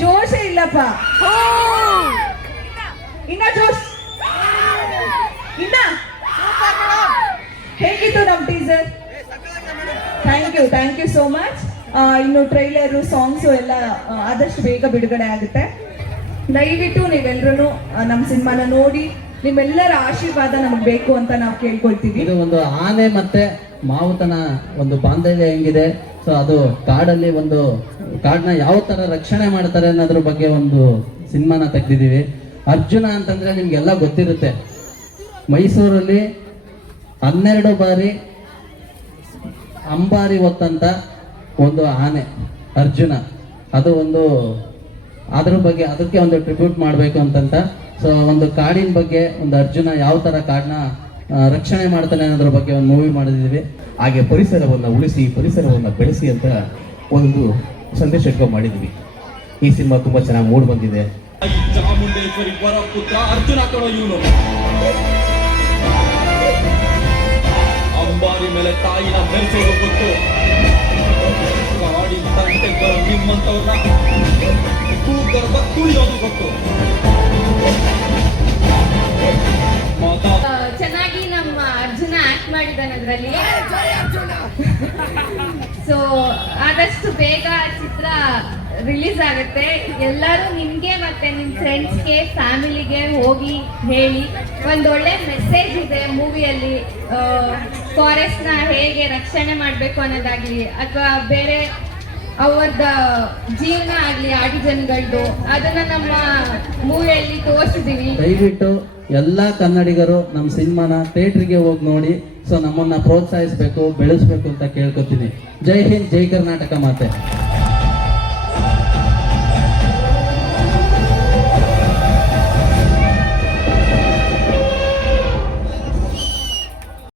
ಜೋಶೇ ಇಲ್ಲಪ್ಪ. ಇನ್ನ ಜೋಶ್? ಇನ್ನ? ಹೇಗಿತ್ತು ನಮ್ teaser thank you thank you so much ಇನ್ನು ಟ್ರೈಲರು ಸಾಂಗ್ಸು ಎಲ್ಲ ಆದಷ್ಟು ಬೇಗ ಬಿಡುಗಡೆ ಆಗುತ್ತೆ. ದಯವಿಟ್ಟು ನೀವೆಲ್ಲರೂ ನಮ್ಮ ಸಿನಿಮಾನ ನೋಡಿ ನಿಮ್ಮೆಲ್ಲರ ಆಶೀರ್ವಾದ ನಮ್ಗೆ ಬೇಕು ಅಂತ ನಾವು ಕೇಳ್ಕೊಳ್ತೀವಿ. ಇದು ಒಂದು ಆನೆ ಮತ್ತೆ ಮಾವುತನ ಒಂದು ಬಾಂಧವ್ಯ ಹೆಂಗಿದೆ. ಸೊ ಅದು ಕಾಡಲ್ಲಿ ಒಂದು ಕಾಡನ್ನ ಯಾವ ತರ ರಕ್ಷಣೆ ಮಾಡ್ತಾರೆ ಅನ್ನೋದ್ರ ಬಗ್ಗೆ ಒಂದು ಸಿನಿಮಾನ ತೆಗ್ದಿದೀವಿ ಅರ್ಜುನ ಅಂತಂದ್ರೆ ನಿಮ್ಗೆಲ್ಲ ಗೊತ್ತಿರುತ್ತೆ. ಮೈಸೂರಲ್ಲಿ ಹನ್ನೆರಡು ಬಾರಿ ಅಂಬಾರಿ ಹೊತ್ತಂತ ಒಂದು ಆನೆ, ಅರ್ಜುನ. ಅದು ಒಂದು, ಅದ್ರ ಬಗ್ಗೆ, ಅದಕ್ಕೆ ಒಂದು ಟ್ರಿಬ್ಯೂಟ್ ಮಾಡಬೇಕು ಅಂತಂತ. ಸೊ ಒಂದು ಕಾಡಿನ ಬಗ್ಗೆ ಒಂದು ಅರ್ಜುನ ಯಾವ ತರ ಕಾಡನ್ನ ರಕ್ಷಣೆ ಮಾಡ್ತಾನೆ ಅನ್ನೋದ್ರ ಬಗ್ಗೆ ಒಂದು ಮೂವಿ ಮಾಡಿದ್ದೀವಿ ಹಾಗೆ ಪರಿಸರವನ್ನು ಉಳಿಸಿ, ಪರಿಸರವನ್ನು ಬೆಳೆಸಿ ಅಂತ ಒಂದು ಸಂದೇಶ ಇಟ್ಕೊಂಡು ಮಾಡಿದ್ವಿ. ಈ ಸಿನಿಮಾ ತುಂಬಾ ಚೆನ್ನಾಗಿ ಮೂಡ್ ಬಂದಿದೆ. ಚಾಮುಂಡೇಶ್ವರಿ ವರ ಪುತ್ರ ಅರ್ಜುನ ಕಣೋ ಇವನು. ಅಂಬಾರಿ ಮೇಲೆ ತಾಯಿನ ಬೆರೆಸೋದು ಗೊತ್ತು. ಕಾಡಿನ ತಂಟೆಗಳು ನಿಮ್ಮಂತವ್ರನ್ನ ಭೂಗರ್ಭ ತುಳಿಯೋದು ಗೊತ್ತು. ಅದರಲ್ಲಿ ಸೊ ಆದಷ್ಟು ಬೇಗ ಚಿತ್ರ ರಿಲೀಸ್ ಆಗುತ್ತೆ. ಎಲ್ಲರೂ ನಿಮ್ಗೆ ಮತ್ತೆ ನಿಮ್ ಫ್ರೆಂಡ್ಸ್ಗೆ ಫ್ಯಾಮಿಲಿಗೆ ಹೋಗಿ ಹೇಳಿ. ಒಂದೊಳ್ಳೆ ಮೆಸೇಜ್ ಇದೆ ಮೂವಿಯಲ್ಲಿ ಫಾರೆಸ್ಟ್ನ ಹೇಗೆ ರಕ್ಷಣೆ ಮಾಡಬೇಕು ಅನ್ನೋದಾಗ್ಲಿ ಅಥವಾ ಬೇರೆ ಅವ್ರದ ಜೀವನ ಆಗ್ಲಿ ಆಡಿಜನ್ಗಳದ್ದು ಅದನ್ನ ನಮ್ಮ ಮೂವಿಯಲ್ಲಿ ತೋರಿಸಿದೀವಿ. ದಯವಿಟ್ಟು ಎಲ್ಲಾ ಕನ್ನಡಿಗರು ನಮ್ಮ ಸಿನಿಮಾನ ಥಿಯೇಟ್ರಿಗೆ ಹೋಗಿ ನೋಡಿ, ಸೊ ನಮ್ಮನ್ನ ಪ್ರೋತ್ಸಾಹಿಸಬೇಕು, ಬೆಳೆಸ್ಬೇಕು ಅಂತ ಕೇಳ್ಕೊತೀನಿ. ಜೈ ಹಿಂದ್, ಜೈ ಕರ್ನಾಟಕ ಮಾತೆ.